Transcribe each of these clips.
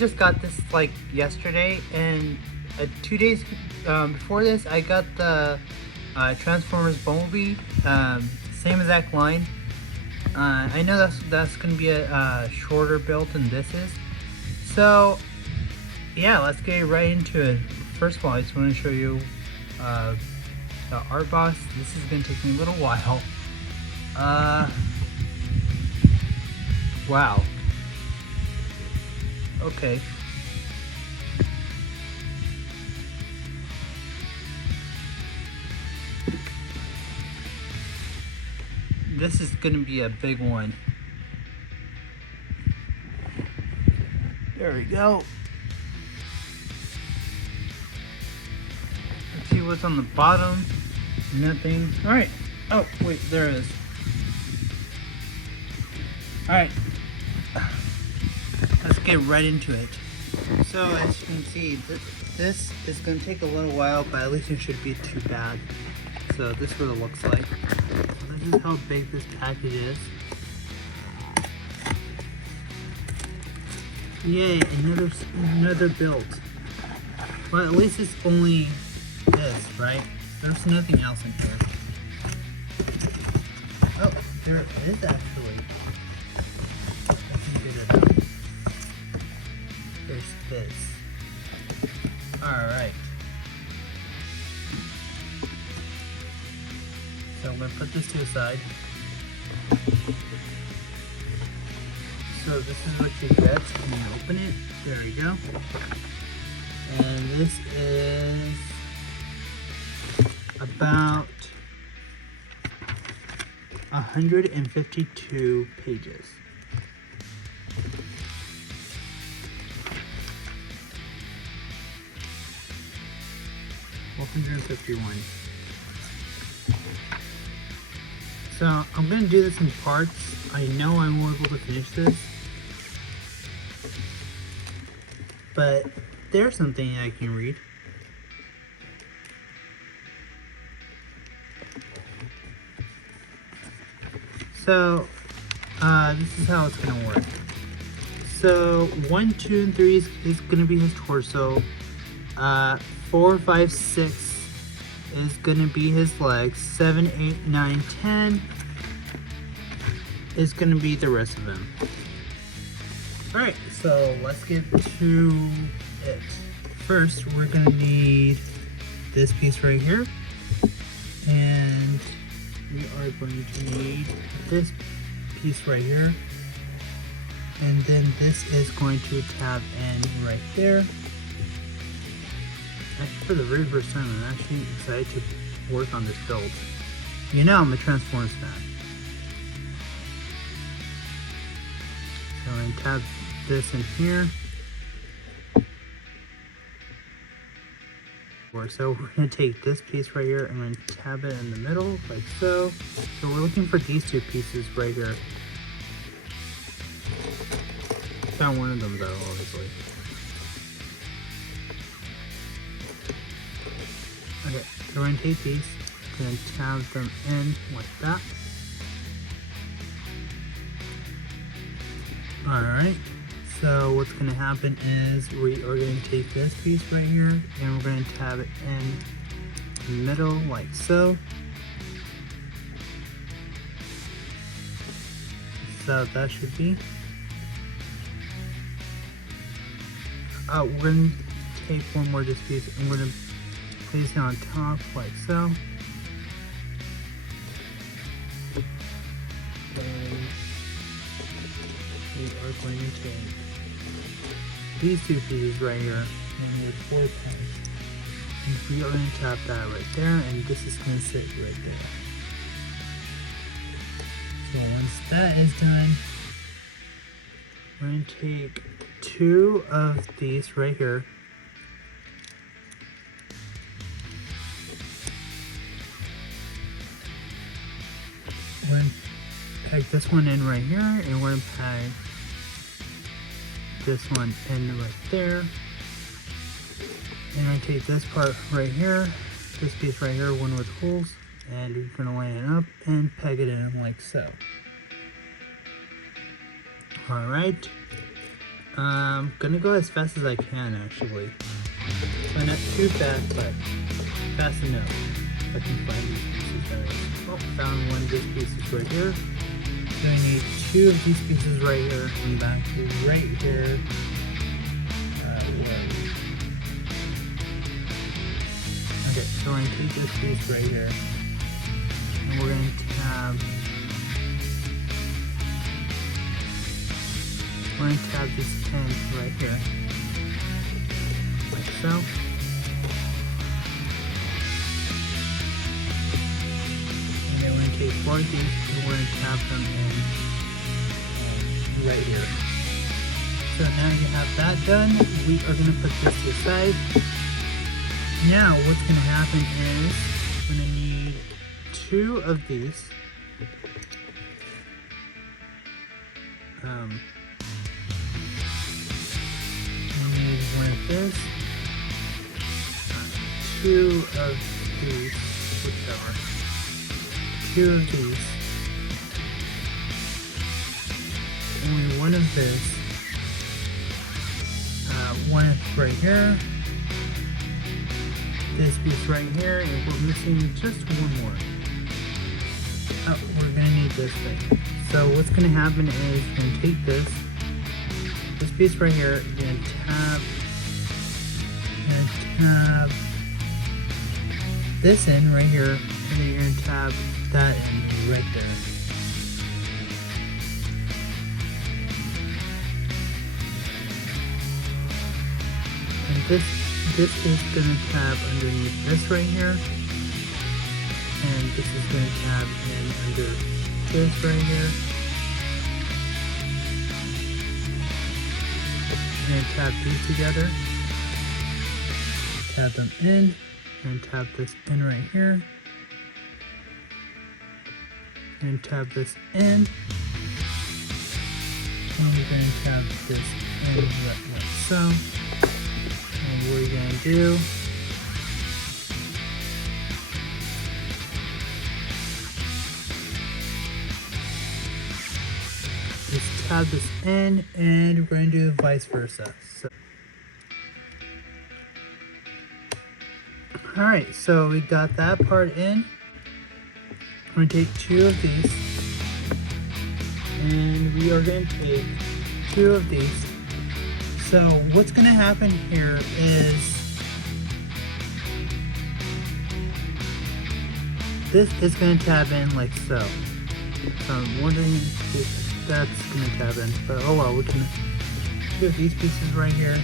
just got this like yesterday, and 2 days before this, I got the Transformers Bumblebee, same exact line. I know that's gonna be a shorter build than this is. So yeah, let's get right into it. First of all, I just want to show you the art box. This is gonna take me a little while. Wow. Okay. This is gonna be a big one. There we go. Let's see what's on the bottom. Nothing. Alright. Oh, wait, there it is. Alright. Let's get right into it. So, as you can see, this is going to take a little while, but at least it should be too bad. So, this is what it looks like. This is how big this package is. Yay, another build. Well, at least it's only this, right? There's nothing else in here. Oh, there is actually. I can get it out. There's this. Alright. So I'm going to put this to the side. So this is what you get when you open it. There you go. And this is about 152 pages. Well, 151. So I'm going to do this in parts. I know I won't be able to finish this, but there's something I can read. So this is how it's going to work. So 1, 2, and 3 is going to be his torso. 4, 5, 6 is gonna be his legs. 7, 8, 9, 10 is gonna be the rest of him. Alright, so let's get to it. First, we're gonna need this piece right here. And we are going to need this piece right here. And then this is going to tab in right there. Actually, for the very first time, I'm actually excited to work on this build. You know I'm a Transformers fan. So I'm going to tab this in here. So we're going to take this piece right here and we're going to tab it in the middle, like so. So we're looking for these two pieces right here. Found one of them though, obviously. Okay, so we're going to take these, going to tab them in like that. Alright, so what's going to happen is we are going to take this piece right here and we're going to tab it in the middle like so. So that should be. We're going to take one more just piece and we're going to place it on top like so. And we are going to take these two pieces right here and with 4 pens. And we are going to tap that right there, and this is going to sit right there. So once that is done, we're going to take 2 of these right here. We're going to peg this one in right here, and we're going to peg this one in right there. And I take this part right here, this piece right here, one with holes, and you're going to line it up and peg it in like so. Alright, I'm gonna go as fast as I can actually. So not too fast, but fast enough. If I can find these pieces that I found one of these pieces right here. So I need two of these pieces right here and back right here. Okay, so we're gonna take this piece right here and we're gonna tab this end right here, like so. And then we're gonna take four of these and we're gonna tab them in right here. So now you have that done. We are gonna put this to the side. Now what's gonna happen is we're gonna need two of these. One of this, two of these, whichever, two of these, only one of this, one right here, this piece right here, and we're missing just one more. Oh, we're gonna need this thing. So what's gonna happen is we're gonna take this piece right here, you're gonna tab this in right here, and then you're gonna tab that in right there. And this is gonna tab underneath this right here, and this is gonna tab in under this right here. And tab these together, tab them in, and tab this in right here, and tab this in, and we're going to tab this in like so. And what we're going to do is tab this in, and we're going to do vice versa. So, alright, so we got that part in. I'm going to take two of these, and we are going to take two of these. So what's going to happen here is this is going to tab in like so. So I'm wondering if that's going to tab in, but oh well, we can do these pieces right here.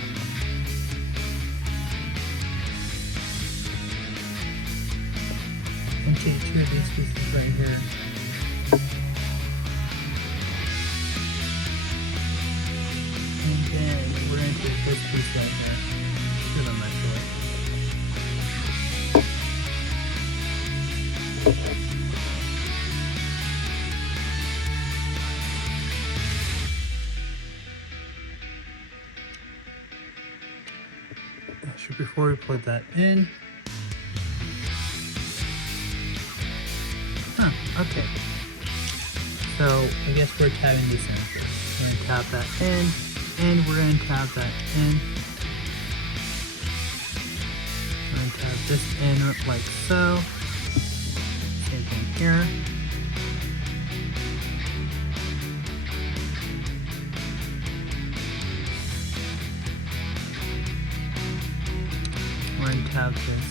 And take two of these pieces right here. And then we're going to take this piece right here. Two of them actually. Actually, before we put that in, okay. So I guess we're tabbing this in first. We're going to tap that in, and we're going to tap that in. We're going to tap this in like so. Same thing here. We're going to tap this.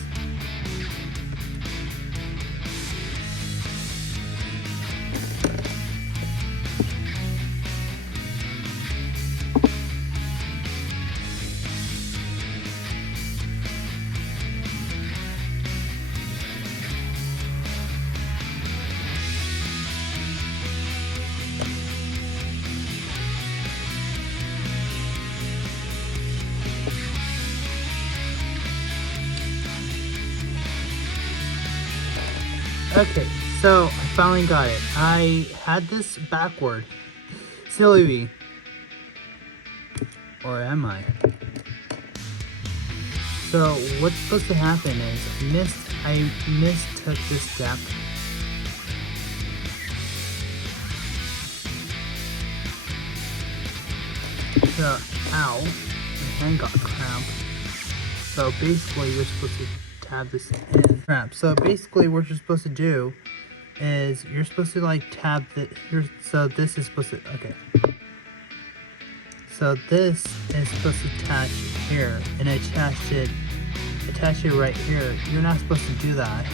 Okay, so I finally got it. I had this backward. Silly me. Or am I? So what's supposed to happen is I mistook this step. So Ow, my hand got cramped. So basically you're supposed to tab this in. Crap. So basically what you're supposed to do is you're supposed to like tab the here. So this is supposed to, okay. So this is supposed to attach here, and attach it right here. You're not supposed to do that.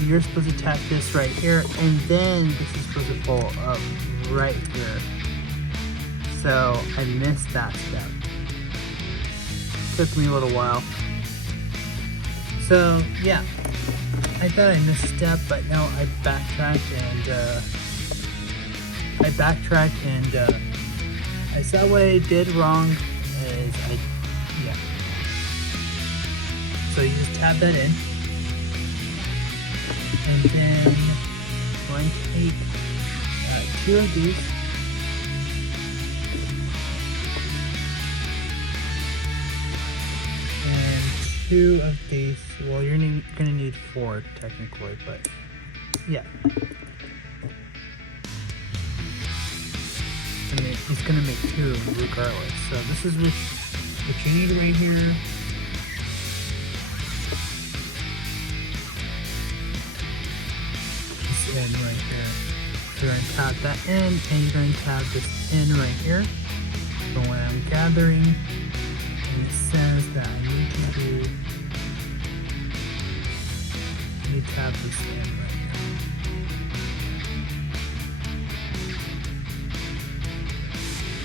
You're supposed to attach this right here, and then this is supposed to pull up right here. So I missed that step. Took me a little while. So yeah, I thought I missed a step, but no, I backtracked and I saw what I did wrong. Yeah. So you just tab that in, and then go and take 2 of these. And 2 of these. Well, you're gonna need 4 technically, but yeah. I mean, he's gonna make 2 regardless. So this is what you need right here. This in right here. So you're gonna tap that in, and you're gonna tap this in right here. So when I'm gathering, and it says that I need to do, you tap this in right here.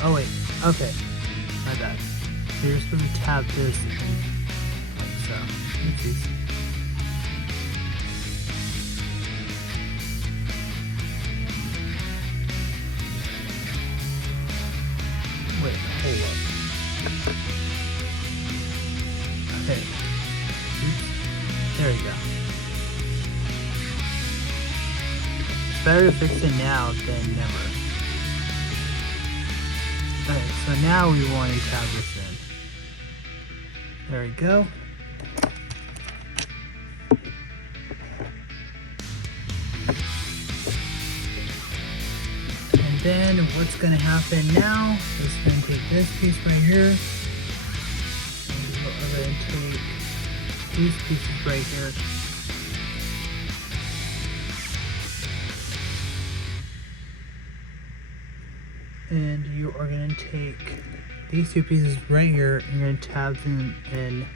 Oh wait, okay, my bad. So you're supposed to tap this in, like so. Oopsies. Wait, hold up. Okay. Oops. There you go. It's better to fix it now than never. Okay, so now we want to tab this in. There we go. And then what's going to happen now is going to take this piece right here. And we're going to take these pieces right here. And you are going to take these 2 pieces right here and you're going to tab them in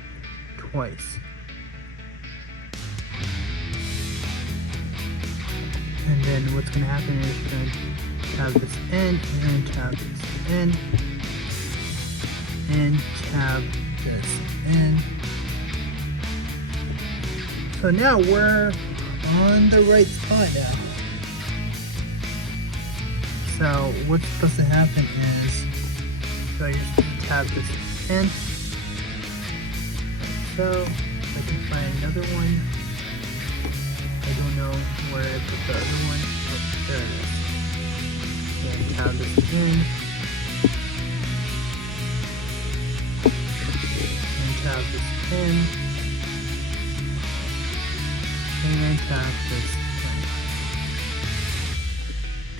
twice. And then what's going to happen is you're going to tab this in, you're going to tab this in, and tab this in. So now we're on the right spot now. So what's supposed to happen is, so you're supposed to tab this in. Like so, if I can find another one. I don't know where I put the other one. Oh, there it is. And tab this in. And tab this in. And tab this in.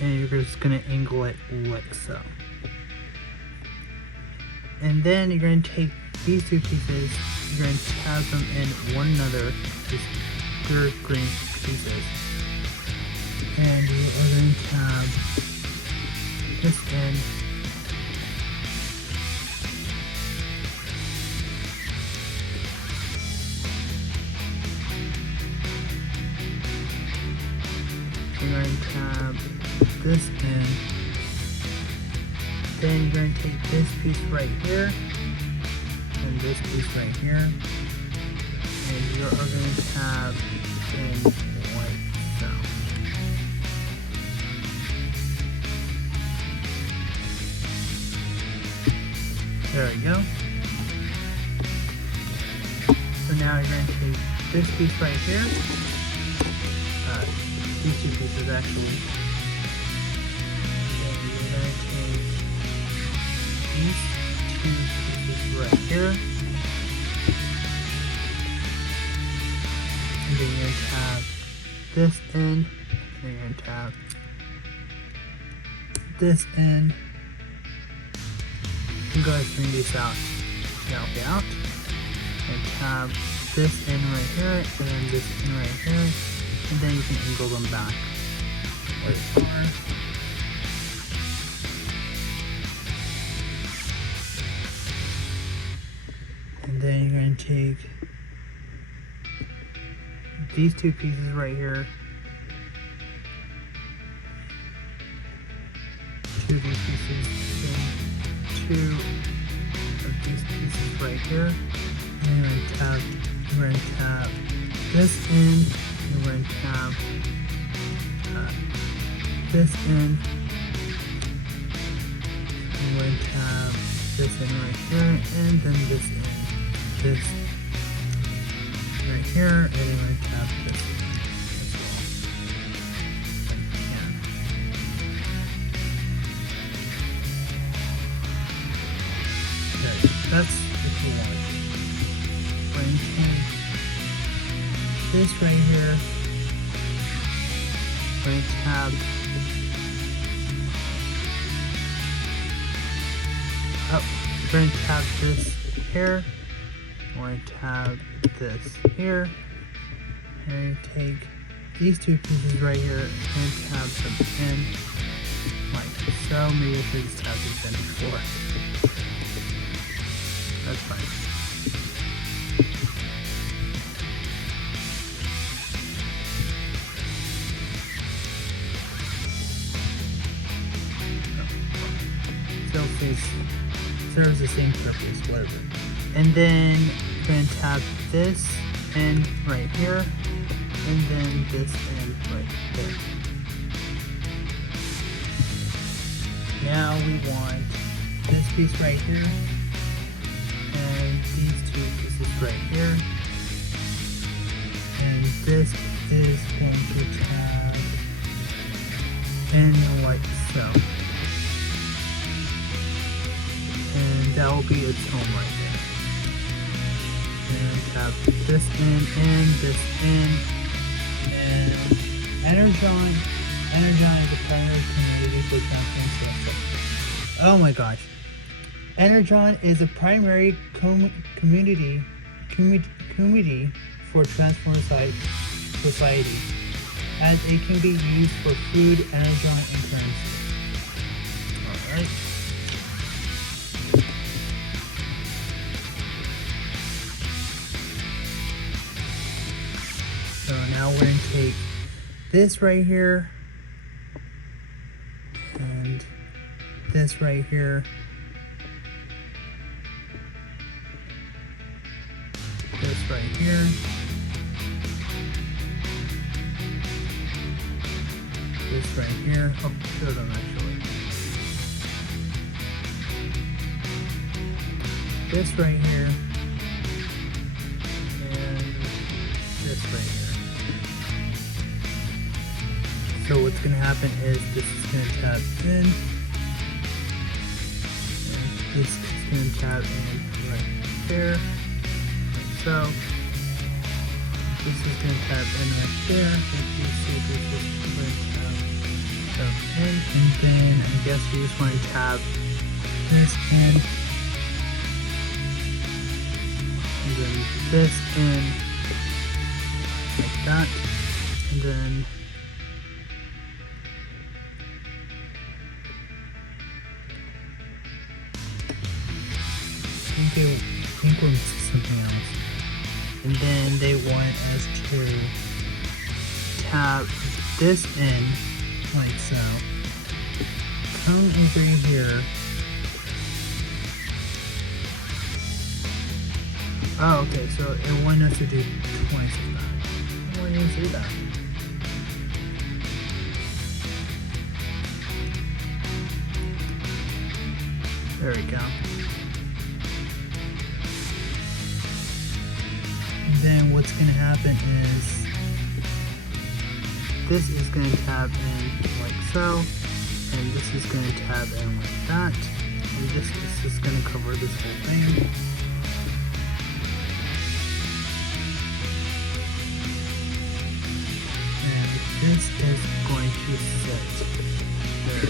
And you're just going to angle it like so. And then you're going to take these 2 pieces, you're going to tab them in one another, these 3 green pieces. And you are going to tab this in. You're going to tab this in. Then you're going to take this piece right here and this piece right here, and you are going to tab in like so. There we go. So now you're going to take this piece right here, these 2 pieces actually. These 2 pieces right here, and then you're going to tab this in, and you're going to tab this in, can go ahead and string these out. Now be out. And tab this in right here, and then this in right here, and then you can angle them back. Wait for. And then you're going to take these two pieces right here, two of these pieces, and two of these pieces right here, and you're going to tab this in, and we're going to tab this in, and we're going to tab this in right here, and then this in. This right here, and then we're going to tap this as well. Yeah. Okay, that's what you want. We're going to take this right here. We're going to tab we're going to tab this here. We're going to tab this here, and take these two pieces right here and tab them in like so. Maybe I should just tab these in before. That's fine. Serves the same purpose, whatever. And then we're going to tab this in right here, and then this in right there. Now we want this piece right here, and these two pieces right here, and this is going to tab in like so. And that will be its own right there. And tab this in and this in. And Energon is a primary community for transformation. Oh my gosh. Energon is a primary community for Transformer society, as it can be used for food, Energon, and currency. Alright. So now we're going to take this right here, and this right here, this right here, this right here. Oh, show them actually. This right here, and this right here. So what's going to happen is this is going to tab in, and this is going to tab in right there, like so. This is going to tab in right there. If you see, this is going to tab in, and then I guess we just want to tab this in, and then this in, like that, and then I think we're missing something else. And then they want us to tap this in like so. Come over here. Oh, okay, so it wanted us to do twice of that. Why didn't it do that? There we go. Then what's going to happen is this is going to tab in like so, and this is going to tab in like that, and this is just going to cover this whole thing. And this is going to sit there,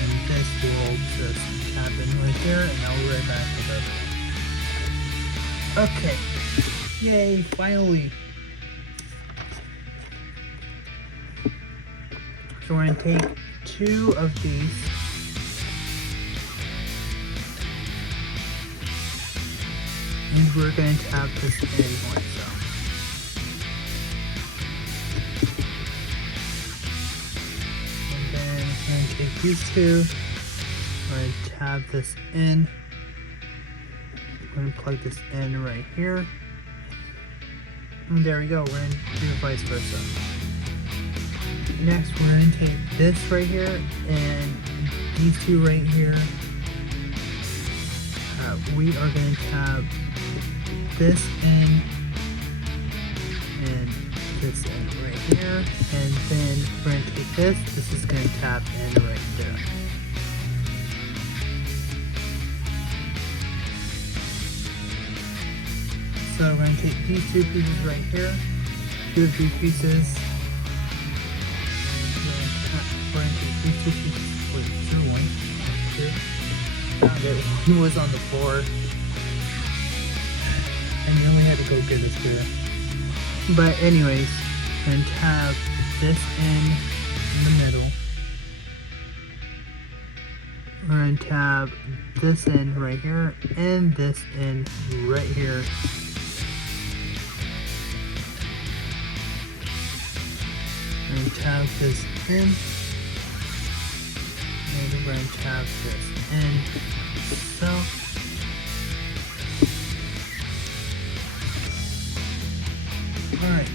and this will just tap in right there, and I'll be right back with that. Okay. Yay, finally. So we're going to take 2 of these. And we're going to tap this in like so. And then we're going to take these 2. We're going to tap this in. We're going to plug this in right here. And there we go. We're going to do vice versa. Next, we're going to take this right here and these 2 right here. We are going to tap this in and this in right here, and then we're going to take this. This is going to tap in right there. So we're going to take these 2 pieces right here, 2 of these pieces. We're going to take these 2 pieces. Wait, is there 1? 2? Found it. 1 was on the floor. And we only had to go get a screw. But anyways, we're going to have this in the middle. We're going to have this in right here, and this in right here. We're going to have this in, and we're going to have this in, so. Alright.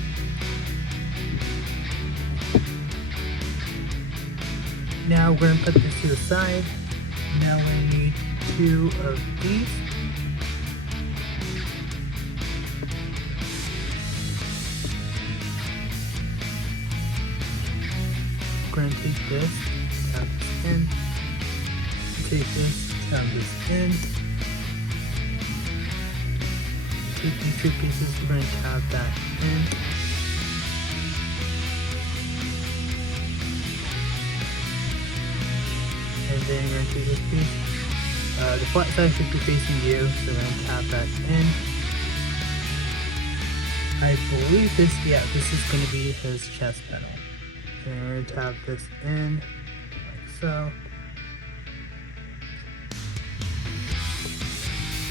Now we're going to put this to the side. Now we need 2 of these. We're going to take this, tap this in. Take this, tap this in. Take these 2 pieces, we're going to tap that in. And then you're going to take this piece. The flat side should be facing you, so we're going to tap that in. I believe this, yeah, this is going to be his chest pedal. And we're going to tap this in, like so.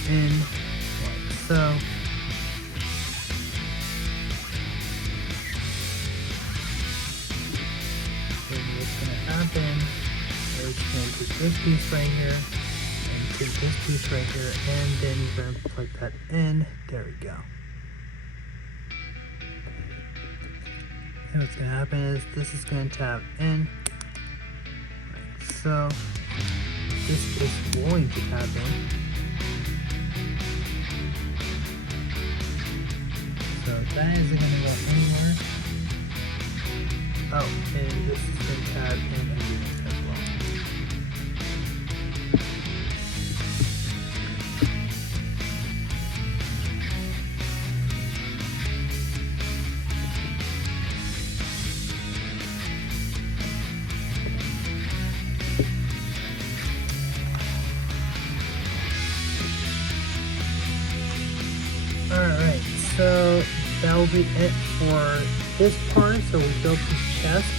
In, like so. And what's going to happen is going to take this piece right here, and take this piece right here, and then we're going to plug that in. There we go. And what's going to happen is this is going to tap in, like so. This is going to tap in. So that isn't going to go anywhere. Oh, and this is going to tap in underneath as well. Alright, so that will be it for this part. So we built his chest.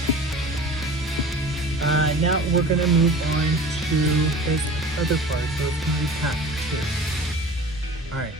Now we're going to move on to his other part. So it's going to be part 2. Alright.